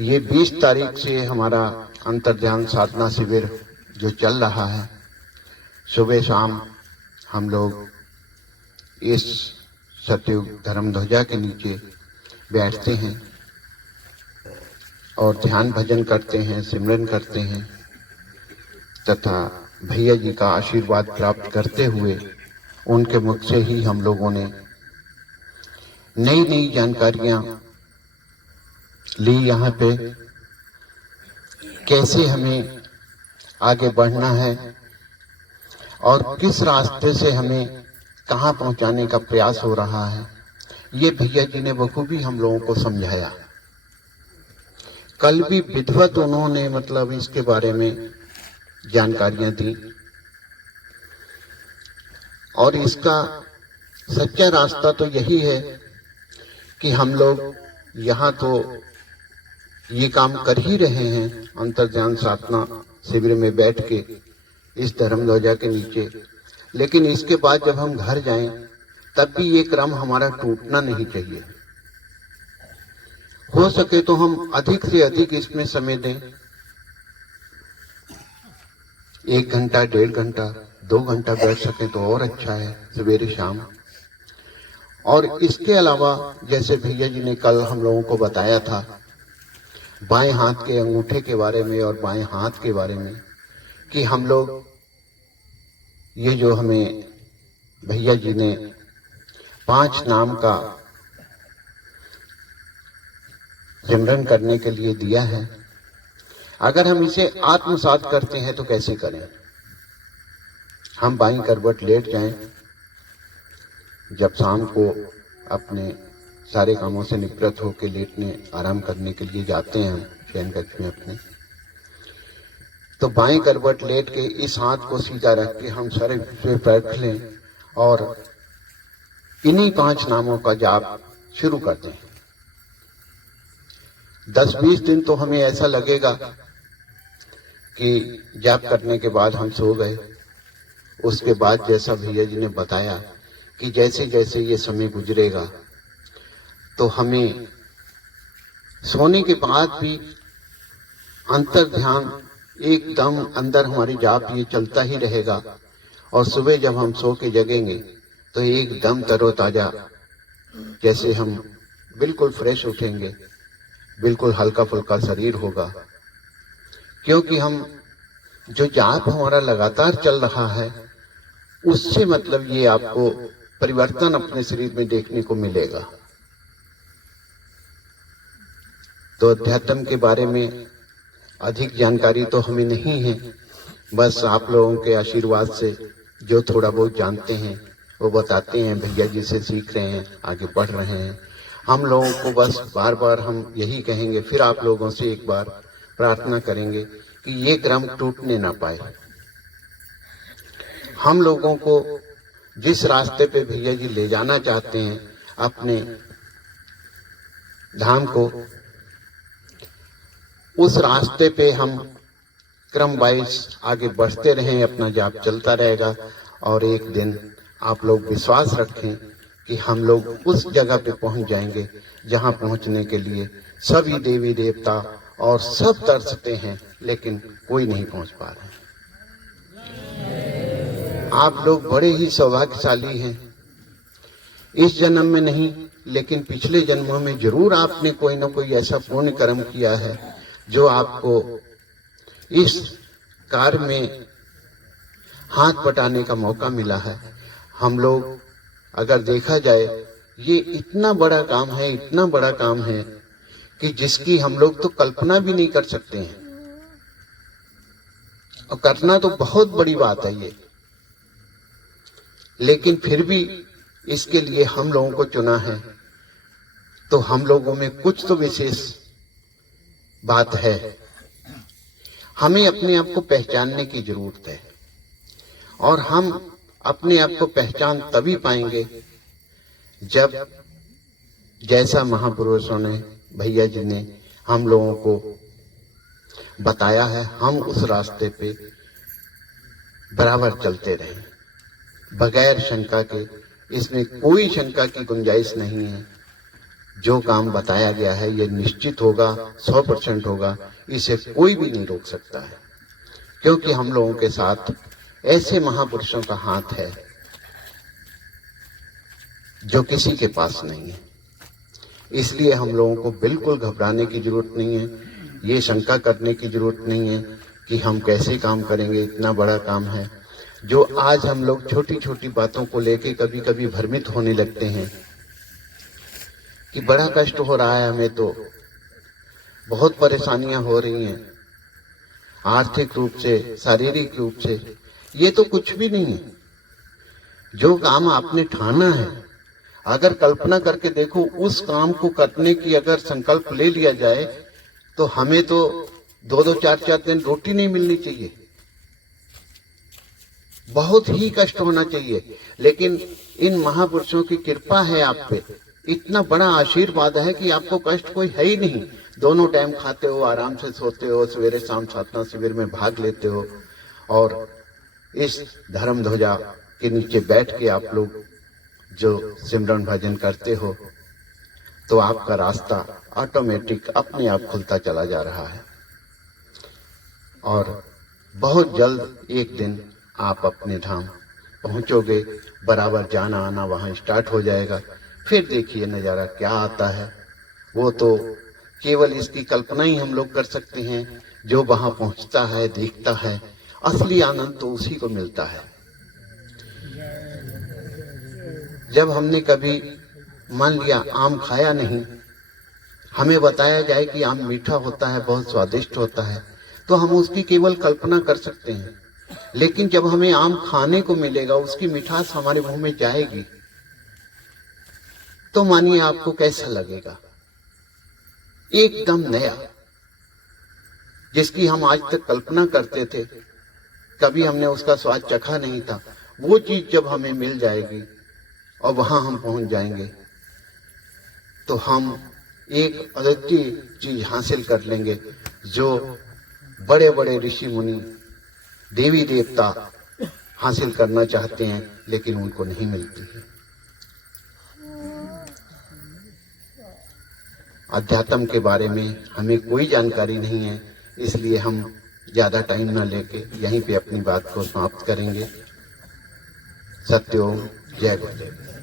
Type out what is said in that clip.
ये 20 तारीख से हमारा अंतर्ध्यान साधना शिविर जो चल रहा है, सुबह शाम हम लोग इस सतयुग धर्म ध्वजा के नीचे बैठते हैं और ध्यान भजन करते हैं, सिमरन करते हैं तथा भैया जी का आशीर्वाद प्राप्त करते हुए उनके मुख से ही हम लोगों ने नई नई जानकारियां ली। यहाँ पे कैसे हमें आगे बढ़ना है और किस रास्ते से हमें कहाँ पहुंचाने का प्रयास हो रहा है, ये भैया जी ने बखूबी हम लोगों को समझाया। कल भी विधिवत उन्होंने मतलब इसके बारे में जानकारियां दी और इसका सच्चा रास्ता तो यही है कि हम लोग यहाँ तो ये काम कर ही रहे हैं अंतर्ध्यान साधना शिविर में बैठ के इस धर्म ध्वजा के नीचे, लेकिन इसके बाद जब हम घर जाएं तब भी ये क्रम हमारा टूटना नहीं चाहिए। हो सके तो हम अधिक से अधिक इसमें समय दें, 1 घंटा 1.5 घंटा 2 घंटा बैठ सके तो और अच्छा है, सवेरे शाम। और इसके अलावा जैसे भैया जी ने कल हम लोगों को बताया था बाएं हाथ के अंगूठे के बारे में और बाएं हाथ के बारे में, कि हम लोग ये जो हमें भैया जी ने 5 नाम का सिमरन करने के लिए दिया है, अगर हम इसे आत्मसात करते हैं तो कैसे करें। हम बाईं करवट लेट जाएं, जब शाम को अपने सारे कामों से निवृत्त होकर लेटने आराम करने के लिए जाते हैं हम शयन कक्ष में अपने, तो बाईं करवट लेट के इस हाथ को सीधा रख के हम सर पे बैठ लें और इन्हीं 5 नामों का जाप शुरू करते हैं। 10-20 दिन तो हमें ऐसा लगेगा कि जाप करने के बाद हम सो गए। उसके बाद जैसा भैया जी ने बताया कि जैसे जैसे ये समय गुजरेगा तो हमें सोने के बाद भी अंतर ध्यान एकदम अंदर हमारी जाप ये चलता ही रहेगा और सुबह जब हम सो के जगेंगे तो एकदम तरोताजा, जैसे हम बिल्कुल फ्रेश उठेंगे, बिल्कुल हल्का फुल्का शरीर होगा, क्योंकि हम जो जाप हमारा लगातार चल रहा है उससे मतलब ये आपको परिवर्तन अपने शरीर में देखने को मिलेगा। तो अध्यात्म के बारे में अधिक जानकारी तो हमें नहीं है, बस आप लोगों के आशीर्वाद से जो थोड़ा बहुत जानते हैं वो बताते हैं, भैया जी से सीख रहे हैं, आगे बढ़ रहे हैं। हम लोगों को बस बार बार हम यही कहेंगे, फिर आप लोगों से एक बार प्रार्थना करेंगे कि ये क्रम टूटने ना पाए। हम लोगों को जिस रास्ते पे भैया जी ले जाना चाहते हैं अपने धाम को, उस रास्ते पे हम क्रम वाइज आगे बढ़ते रहें, अपना जाप चलता रहेगा और एक दिन आप लोग विश्वास रखें कि हम लोग उस जगह पे पहुंच जाएंगे जहां पहुंचने के लिए सभी देवी देवता और सब तरसते हैं, लेकिन कोई नहीं पहुंच पा रहे। आप लोग बड़े ही सौभाग्यशाली हैं। इस जन्म में नहीं, लेकिन पिछले जन्मों में जरूर आपने कोई ना कोई ऐसा पुण्य कर्म किया है जो आपको इस कार्य में हाथ बटाने का मौका मिला है। हम लोग अगर देखा जाए ये इतना बड़ा काम है, इतना बड़ा काम है कि जिसकी हम लोग तो कल्पना भी नहीं कर सकते हैं, और करना तो बहुत बड़ी बात है ये, लेकिन फिर भी इसके लिए हम लोगों को चुना है। तो हम लोगों में कुछ तो विशेष बात है, हमें अपने आप को पहचानने की जरूरत है और हम अपने आप को पहचान तभी पाएंगे जब जैसा महापुरुषों ने भैया जी ने हम लोगों को बताया है हम उस रास्ते पे बराबर चलते रहें बगैर शंका के। इसमें कोई शंका की गुंजाइश नहीं है, जो काम बताया गया है ये निश्चित होगा, 100% होगा, इसे कोई भी नहीं रोक सकता है, क्योंकि हम लोगों के साथ ऐसे महापुरुषों का हाथ है जो किसी के पास नहीं है। इसलिए हम लोगों को बिल्कुल घबराने की जरूरत नहीं है, ये शंका करने की जरूरत नहीं है कि हम कैसे काम करेंगे, इतना बड़ा काम है। जो आज हम लोग छोटी छोटी बातों को लेके कभी कभी भ्रमित होने लगते हैं कि बड़ा कष्ट हो रहा है, हमें तो बहुत परेशानियां हो रही हैं आर्थिक रूप से, शारीरिक रूप से, ये तो कुछ भी नहीं है। जो काम आपने ठाना है, अगर कल्पना करके देखो, उस काम को करने की अगर संकल्प ले लिया जाए तो हमें तो 2-2, 4-4 दिन रोटी नहीं मिलनी चाहिए, बहुत ही कष्ट होना चाहिए। लेकिन इन महापुरुषों की कृपा है आप पे, इतना बड़ा आशीर्वाद है कि आपको कष्ट कोई है ही नहीं। दोनों टाइम खाते हो, आराम से सोते हो, सवेरे शाम साधना शिविर में भाग लेते हो, और इस धर्म ध्वजा के नीचे बैठ के आप लोग जो सिमरन भजन करते हो, तो आपका रास्ता ऑटोमेटिक अपने आप खुलता चला जा रहा है। और बहुत जल्द एक दिन आप अपने धाम पहुंचोगे, बराबर जाना आना वहां स्टार्ट हो जाएगा। फिर देखिए नजारा क्या आता है, वो तो केवल इसकी कल्पना ही हम लोग कर सकते हैं। जो वहां पहुंचता है, देखता है, असली आनंद तो उसी को मिलता है। जब हमने कभी मान लिया आम खाया नहीं, हमें बताया जाए कि आम मीठा होता है, बहुत स्वादिष्ट होता है, तो हम उसकी केवल कल्पना कर सकते हैं। लेकिन जब हमें आम खाने को मिलेगा, उसकी मिठास हमारे मुंह में जाएगी, तो मानिए आपको कैसा लगेगा, एकदम नया, जिसकी हम आज तक कल्पना करते थे, कभी हमने उसका स्वाद चखा नहीं था। वो चीज जब हमें मिल जाएगी और वहां हम पहुंच जाएंगे, तो हम एक अद्वितीय चीज हासिल कर लेंगे, जो बड़े बड़े ऋषि मुनि, देवी देवता हासिल करना चाहते हैं, लेकिन उनको नहीं मिलती है। अध्यात्म के बारे में हमें कोई जानकारी नहीं है, इसलिए हम ज्यादा टाइम ना लेके यहीं पे अपनी बात को समाप्त करेंगे। सत्योम, जय गुरुदेव।